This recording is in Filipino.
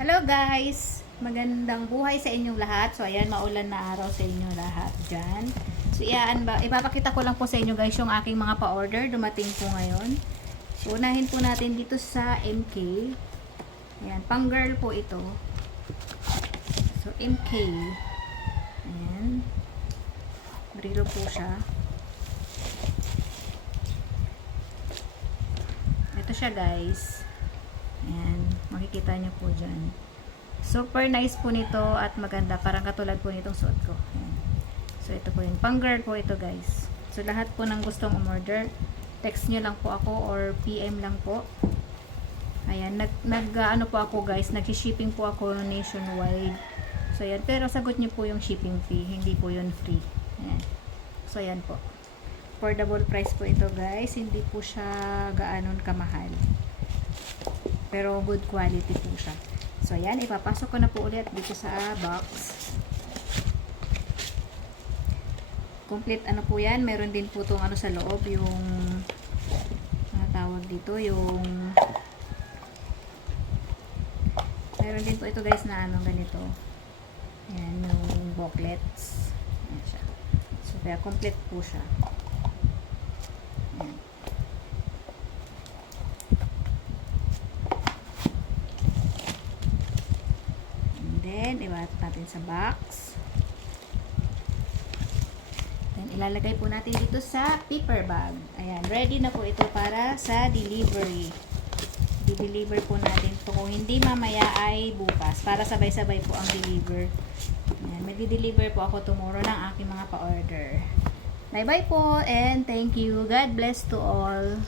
Hello guys! Magandang buhay sa inyong lahat. So ayan, maulan na araw sa inyong lahat dyan. So ipapakita ko lang po sa inyo guys yung aking mga pa-order. Dumating po ngayon. So unahin po natin dito sa MK. Ayan, pang girl po ito. So MK. Ayan. Brilo po siya. Ito siya guys. Ayan, makikita niyo po dyan. Super nice po nito at maganda. Parang katulad po nitong suot ko. Ayan. So, ito po yun. Pang girl po ito guys. So, lahat po ng gustong umorder, text nyo lang po ako or PM lang po. Ayan, ano po ako guys, nag-shipping po ako nationwide. So, ayan. Pero sagot nyo po yung shipping fee. Hindi po yun free. Ayan. So, ayan po. Affordable price po ito guys. Hindi po siya gaanon kamahal. Pero good quality po siya. So, ayan. Ipapasok ko na po ulit dito sa box. Complete ano po yan. Meron din po itong ano sa loob. Yung tawag dito. Yung meron din po ito guys na ano ganito. Ayan. Yung booklets. Ayan siya. So, kaya complete po siya. Ayan. Then, iwalat natin sa box. Then, ilalagay po natin dito sa paper bag. Ayan, ready na po ito para sa delivery. I-deliver po natin ito. Kung hindi mamaya ay bukas. Para sabay-sabay po ang deliver. Ayan, may di-deliver po ako tomorrow ng aking mga pa-order. Bye-bye po and thank you. God bless to all.